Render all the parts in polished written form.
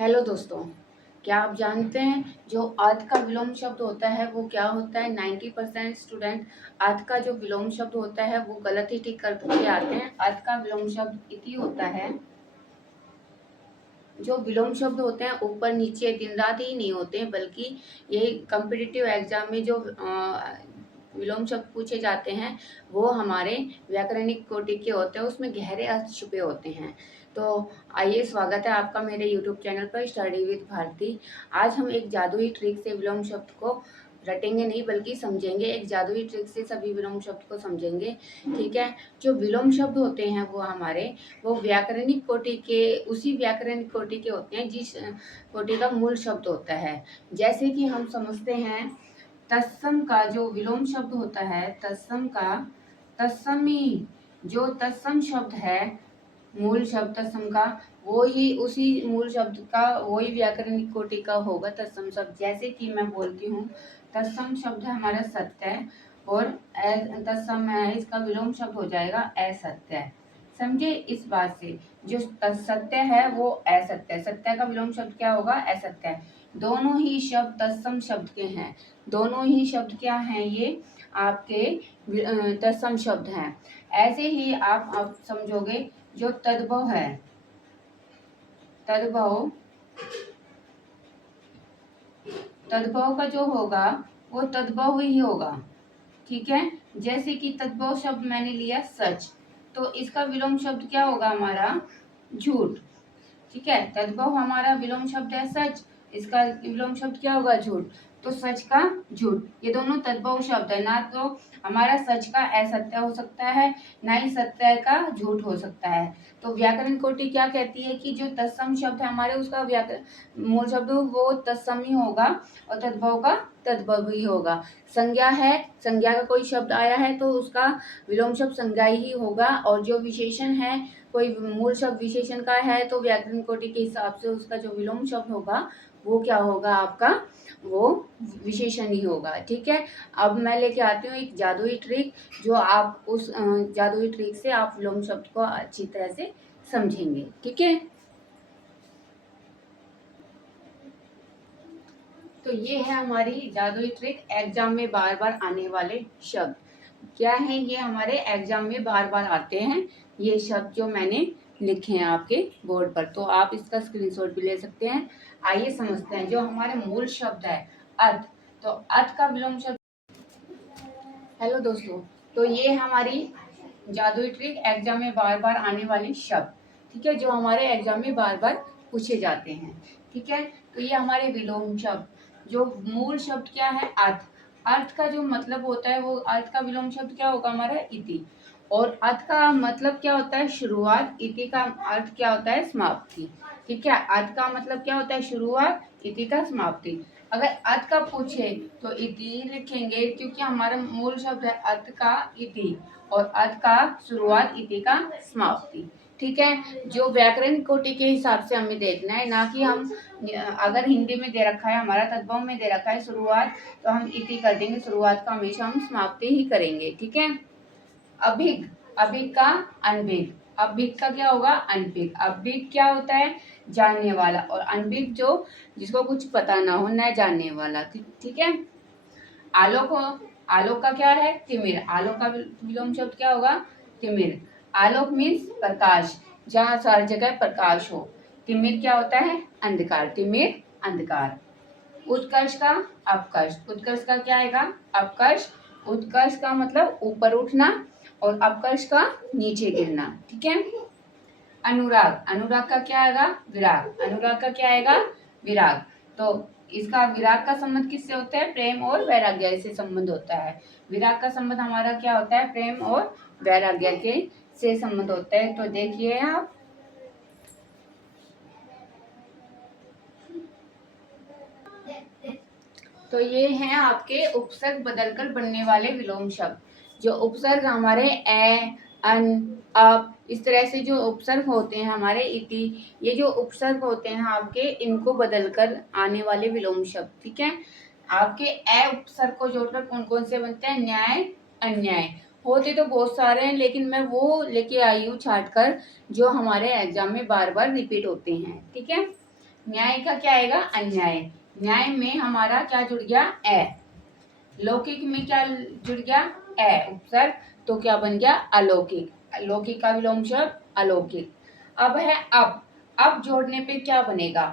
Hello दोस्तों, क्या आप जानते हैं जो अर्थ का विलोम शब्द होता है वो क्या होता है। 90% स्टूडेंट अर्थ का जो विलोम शब्द होता है वो गलत ही टिक करके आते हैं। अर्थ का विलोम शब्द इति होता है। जो विलोम शब्द होते हैं ऊपर नीचे दिन रात ही नहीं होते हैं, बल्कि ये कॉम्पिटिटिव एग्जाम में जो विलोम शब्द पूछे जाते हैं वो हमारे व्याकरणिक कोटि के होते हैं, उसमें गहरे अर्थ छुपे होते हैं। तो आइए, स्वागत है आपका मेरे यूट्यूब चैनल पर स्टडी विद भारती। आज हम एक जादुई ट्रिक से विलोम शब्द को रटेंगे नहीं बल्कि समझेंगे। एक जादुई ट्रिक से सभी विलोम शब्द को समझेंगे। ठीक है। जो विलोम शब्द होते हैं वो व्याकरणिक कोटि के, उसी व्याकरणिक कोटि के होते हैं जिस कोटि का मूल शब्द होता है। जैसे कि हम समझते हैं तत्सम का जो विलोम शब्द होता है, तत्सम का तत्समी, जो तत्सम शब्द है, मूल शब्द तत्सम का, वो ही उसी मूल शब्द का वही व्याकरणिक कोटि का होगा तत्सम शब्द। जैसे कि मैं बोलती हूँ तत्सम शब्द है हमारा सत्य, और तत्सम है इसका विलोम शब्द हो जाएगा असत्य। समझे इस बात से, जो सत्य है वो असत्य है, सत्य का विलोम शब्द क्या होगा, असत्य। दोनों ही शब्द तत्सम शब्द के हैं। दोनों ही शब्द क्या हैं, ये आपके तत्सम शब्द हैं। ऐसे ही आप समझोगे जो तद्भव है, तद्भव तद्भव का जो होगा वो तद्भव ही होगा। ठीक है। जैसे कि तद्भव शब्द मैंने लिया सच, तो इसका विलोम शब्द क्या होगा हमारा, झूठ। ठीक है। तद्भव हमारा विलोम शब्द है सच, इसका विलोम शब्द क्या होगा, झूठ। तो सच का झूठ, ये दोनों तद्भव शब्द है। ना तो हमारा सच का असत्य हो सकता है, ना ही सत्य का झूठ हो सकता है। तो व्याकरण कोटि क्या कहती है कि जो तत्सम शब्द है हमारे, उसका व्याकरण मूल शब्द वो तत्सम ही होगा और तद्भव का तद्भव ही होगा। संज्ञा है, संज्ञा का कोई शब्द आया है तो उसका विलोम शब्द संज्ञा ही होगा। और जो विशेषण है, कोई मूल शब्द विशेषण का है तो व्याकरण कोटि के हिसाब से उसका जो विलोम शब्द होगा वो क्या होगा आपका, वो विशेषण ही होगा। ठीक है। अब मैं लेके आती हूँ एक जादुई ट्रिक, जो आप उस जादुई ट्रिक से आप विलोम शब्द को अच्छी तरह से समझेंगे। ठीक है। तो ये है हमारी जादुई ट्रिक, एग्जाम में बार बार आने वाले शब्द क्या हैं। ये हमारे एग्जाम में बार बार आते हैं, ये शब्द जो मैंने लिखे हैं आपके बोर्ड पर, तो आप इसका स्क्रीनशॉट भी ले सकते हैं। आइए समझते हैं जो हमारे मूल शब्द है अर्थ, तो अर्थ का विलोम शब्द। हेलो दोस्तों, तो ये हमारी जादुई ट्रिक, एग्जाम में बार बार आने वाले शब्द। ठीक है, जो हमारे एग्जाम में बार बार पूछे जाते हैं। ठीक है। तो ये हमारे विलोम शब्द, जो मूल शब्द क्या है, अर्थ। अर्थ का जो मतलब होता है वो, अर्थ का विलोम शब्द क्या होगा हमारा, इति। और अर्थ का मतलब क्या होता है, शुरुआत। इति का अर्थ क्या होता है, समाप्ति। ठीक है। अर्थ का मतलब क्या होता है, शुरुआत, इति का समाप्ति। अगर अर्थ का पूछे तो इति लिखेंगे, क्योंकि हमारा मूल शब्द है अर्थ का इति, और अर्थ का शुरुआत, इति का समाप्ति। ठीक है। जो व्याकरण कोटि के हिसाब से हमें देखना है, ना कि हम, अगर हिंदी में दे रखा है हमारा, तद्भव में दे रखा है शुरुआत, तो हम इति कर देंगे, शुरुआत का हमेशा हम समाप्ति ही करेंगे। ठीक है। अभिग, अभिग का अनभिग, अभिग का क्या होगा, अनभिग। अभिग क्या होता है, जानने वाला, और अनभिग जो जिसको कुछ पता ना हो, न जानने वाला। ठीक है। आलोक हो, आलोक का क्या है, तिमिर। आलोक का विलोम शब्द क्या होगा, तिमिर। आलोक मीन्स प्रकाश, जहाँ सारी जगह प्रकाश हो। तिमिर क्या होता है, अंधकार। तिमिर अंधकार। उत्कर्ष का अपकर्ष, उत्कर्ष का क्या आएगा, अपकर्ष। उत्कर्ष का मतलब ऊपर उठना, और अपकर्ष का नीचे गिरना। ठीक है। अनुराग, अनुराग का क्या आएगा, विराग। अनुराग का क्या आएगा, विराग। तो इसका विराग का संबंध किससे होता है, प्रेम और वैराग्य से संबंध होता है। विराग का संबंध हमारा क्या होता है, प्रेम और वैराग्य के से संबंध होता है। तो देखिए आप, तो ये हैं आपके उपसर्ग बदलकर बनने वाले विलोम शब्द। जो उपसर्ग हमारे ए, अन, अप, इस तरह से जो उपसर्ग होते हैं हमारे, इति, ये जो उपसर्ग होते हैं आपके, इनको बदलकर आने वाले विलोम शब्द। ठीक है। आपके ए उपसर्ग को जोड़कर कौन कौन से बनते हैं, न्याय, अन्याय। होते तो बहुत सारे हैं, लेकिन मैं वो लेके आई हूँ छाट कर, जो हमारे एग्जाम में बार बार रिपीट होते हैं। ठीक है। न्याय का क्या आएगा? अन्याय। न्याय में हमारा क्या जुड़ गया? ए। लौकिक में क्या जुड़ गया? ए उपसर्ग, तो क्या बन गया? अलौकिक। लौकिक का विलोम शब्द अलौकिक। अब है अब जोड़ने पे क्या बनेगा?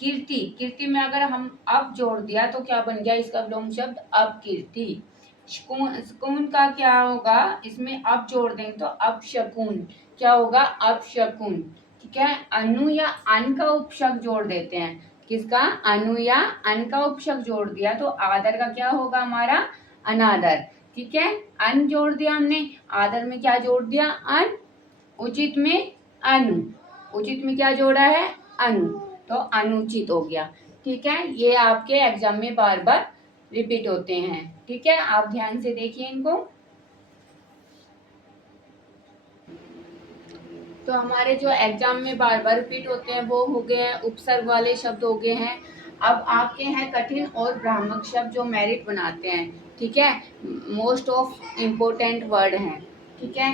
कीर्ति। कीर्ति में अगर हम अब जोड़ दिया तो क्या बन गया इसका विलोम शब्द? अपकीर्ति। शकुन का क्या होगा? इसमें अब जोड़ देंगे तो अपशकुन। क्या होगा? अपशकुन। ठीक है, अनु या अन का उपशब्द जोड़ देते हैं। किसका? अनु या अन का उपशब्द जोड़ दिया तो आदर का क्या होगा हमारा? अनादर। ठीक है, अन जोड़ दिया हमने, आदर में क्या जोड़ दिया? अन। उचित में अनु। उचित में क्या जोड़ा है? अनु, तो अनुचित हो गया। ठीक है, ये आपके एग्जाम में बार बार रिपीट होते हैं। ठीक है, आप ध्यान से देखिए इनको। तो हमारे जो एग्जाम में बार बार रिपीट होते हैं वो हो गए हैं उपसर्ग वाले शब्द हो गए हैं। अब आपके हैं कठिन और भ्रामक शब्द जो मेरिट बनाते हैं। ठीक है, मोस्ट ऑफ इम्पोर्टेंट वर्ड हैं। ठीक है,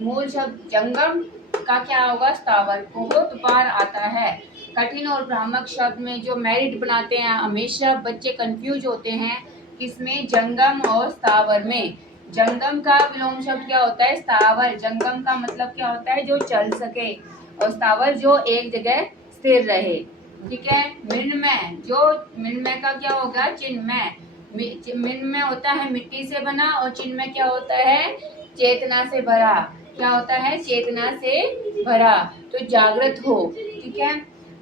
मूल शब्द जंगम का क्या होगा? स्थावर, बहुत बार आता है। कठिन और भ्रामक शब्द में जो मेरिट बनाते हैं, हमेशा बच्चे कंफ्यूज होते हैं किसमें? जंगम और स्थावर में। जंगम का विलोम शब्द क्या होता है? स्थावर। जंगम का मतलब क्या होता है? जो चल सके, और स्थावर जो एक जगह स्थिर रहे। ठीक है, मृण्मय, जो मृण्मय का क्या होगा? चिन्मय। मृण्मय होता है मिट्टी से बना, और चिन्मय क्या होता है? चेतना से भरा। क्या होता है? चेतना से भरा, तो जागृत हो। ठीक है,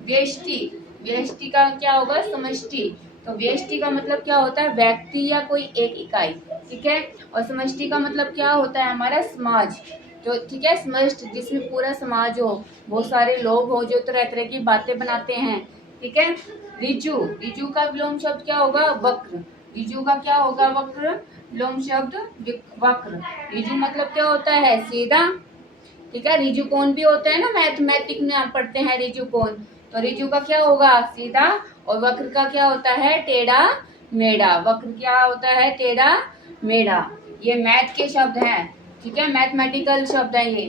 व्यष्टि। व्यष्टि का क्या होगा? समष्टि। तो व्यष्टि का मतलब क्या होता है? व्यक्ति या कोई एक इकाई। ठीक है, और समष्टि का मतलब क्या होता है? हमारा समाज। तो ठीक है, समष्टि जिसमें पूरा समाज हो, बहुत सारे लोग हो जो तरह तरह की बातें बनाते हैं। ठीक है, ऋजु। ऋजु का विलोम शब्द क्या होगा? वक्र। ऋजु का क्या होगा? वक्र। विलोम शब्द वक्र। ऋजु मतलब क्या होता है? सीधा। ठीक है, ऋजु कोण भी होता है ना, मैथमेटिक में आप पढ़ते हैं ऋजु कोण। तो ऋजु का क्या होगा? सीधा। और वक्र का क्या होता है? टेढ़ा मेढ़ा। वक्र क्या होता है? टेढ़ा मेढ़ा। ये मैथ के शब्द हैं। ठीक है, मैथमेटिकल शब्द है ये।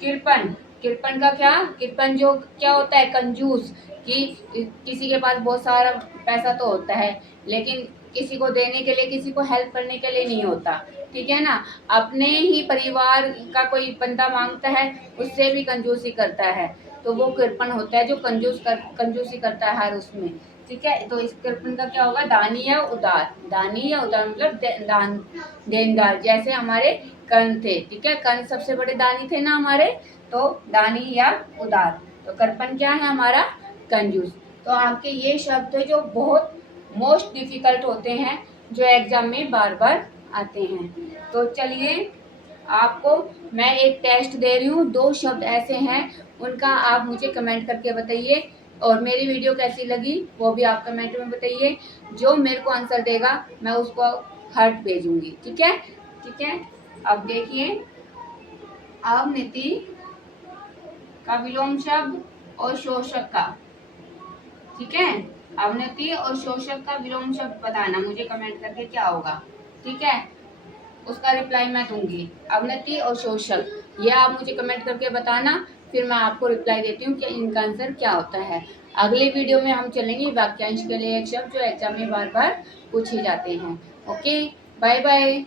कृपण। कृपण का क्या? कृपण जो क्या होता है? कंजूस। कि किसी के पास बहुत सारा पैसा तो होता है, लेकिन किसी को देने के लिए, किसी को हेल्प करने के लिए नहीं होता। ठीक है ना, अपने ही परिवार का कोई बंदा मांगता है, उससे भी कंजूसी करता है, तो वो कृपण होता है, जो कंजूसी करता है हर उसमें। ठीक है, तो इस कृपण का क्या होगा? दानी या उदार। दानी या उदार मतलब दान देनदार। जैसे हमारे कर्ण थे। ठीक है, कर्ण सबसे बड़े दानी थे ना हमारे, तो दानी या उदार। तो कृपण क्या है हमारा? कंजूस। तो आपके ये शब्द है जो बहुत मोस्ट डिफिकल्ट होते हैं, जो एग्जाम में बार बार आते हैं। तो चलिए, आपको मैं एक टेस्ट दे रही हूँ। 2 शब्द ऐसे हैं, उनका आप मुझे कमेंट करके बताइए, और मेरी वीडियो कैसी लगी वो भी आप कमेंट में बताइए। जो मेरे को आंसर देगा मैं उसको हार्ट भेजूंगी। ठीक है? ठीक है, अब देखिए, अवनति का विलोम शब्द और शोषक का। ठीक है, अवनति और शोषक का विलोम शब्द बताना मुझे कमेंट करके क्या होगा। ठीक है, उसका रिप्लाई मैं दूंगी। अवनति और शोषक, ये आप मुझे कमेंट करके बताना, फिर मैं आपको रिप्लाई देती हूँ कि इनका आंसर क्या होता है। अगले वीडियो में हम चलेंगे वाक्यांश के लिए एक शब्द जो एग्जाम में बार बार पूछे जाते हैं। Okay, bye bye.